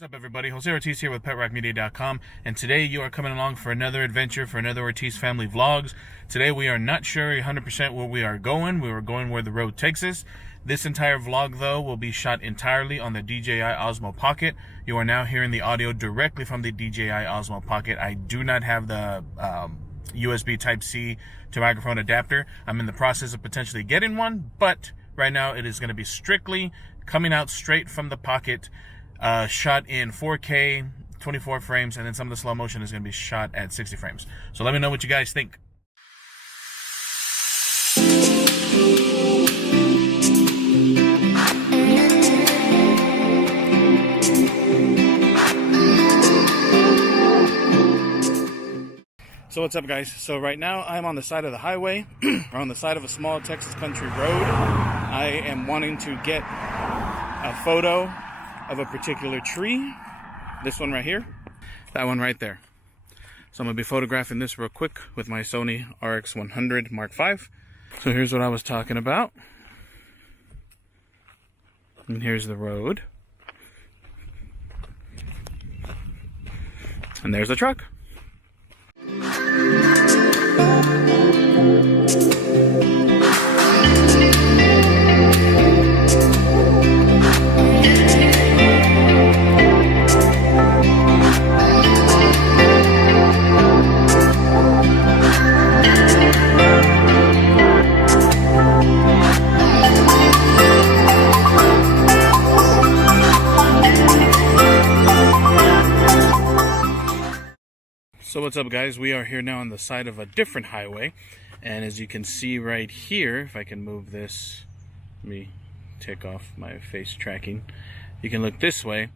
What's up, everybody? Jose Ortiz here with PetRockMedia.com, and today you are coming along for another adventure for another Ortiz Family Vlogs. Today we are not sure 100% where we are going. We are going where the road takes us. This entire vlog, though, will be shot entirely on the DJI Osmo Pocket. You are now hearing the audio directly from the DJI Osmo Pocket. I do not have the USB Type-C to microphone adapter. I'm in the process of potentially getting one, but right now it is going to be strictly coming out straight from the Pocket. Shot in 4K, 24 frames, and then some of the slow motion is going to be shot at 60 frames. So let me know what you guys think. So what's up, guys? So right now I'm on the side of the highway, or on the side of a small Texas country road. I am wanting to get a photo of a particular tree. This one right here, that one right there. So I'm gonna be photographing this real quick with my Sony RX100 Mark V. So here's what I was talking about. And here's the road. And there's the truck. So what's up, guys? We are here now on the side of a different highway, and as you can see right here, if I can move this, let me take off my face tracking, you can look this way.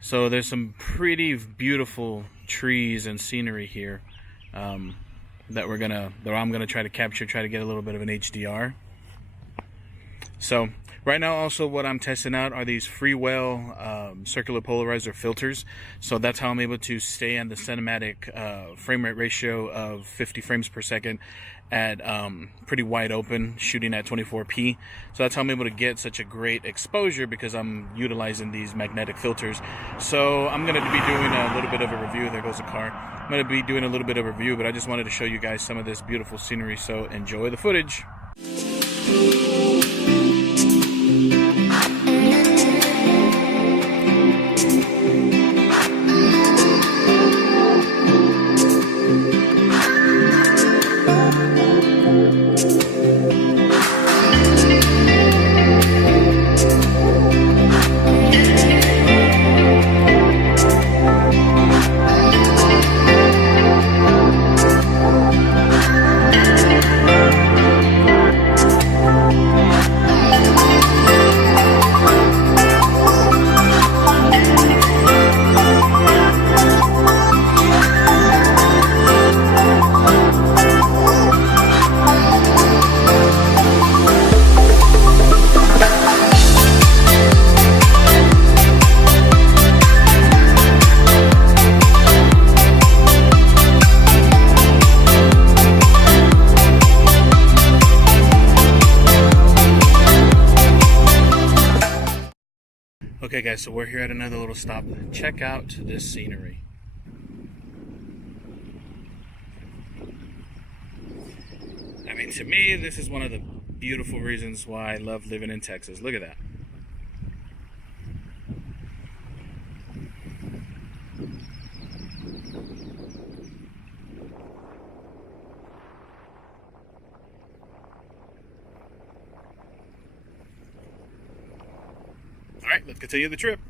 So there's some pretty beautiful trees and scenery here that I'm gonna try to capture, try to get a little bit of an HDR. So right now, also what I'm testing out are these Freewell circular polarizer filters. So that's how I'm able to stay on the cinematic frame rate ratio of 50 frames per second at pretty wide open, shooting at 24p. So that's how I'm able to get such a great exposure, because I'm utilizing these magnetic filters. So I'm going to be doing a little bit of a review. There goes a car. I'm going to be doing a little bit of a review, but I just wanted to show you guys some of this beautiful scenery. So enjoy the footage. Okay, guys, so we're here at another little stop. Check out this scenery. I mean, to me, this is one of the beautiful reasons why I love living in Texas. Look at that. All right, let's continue the trip.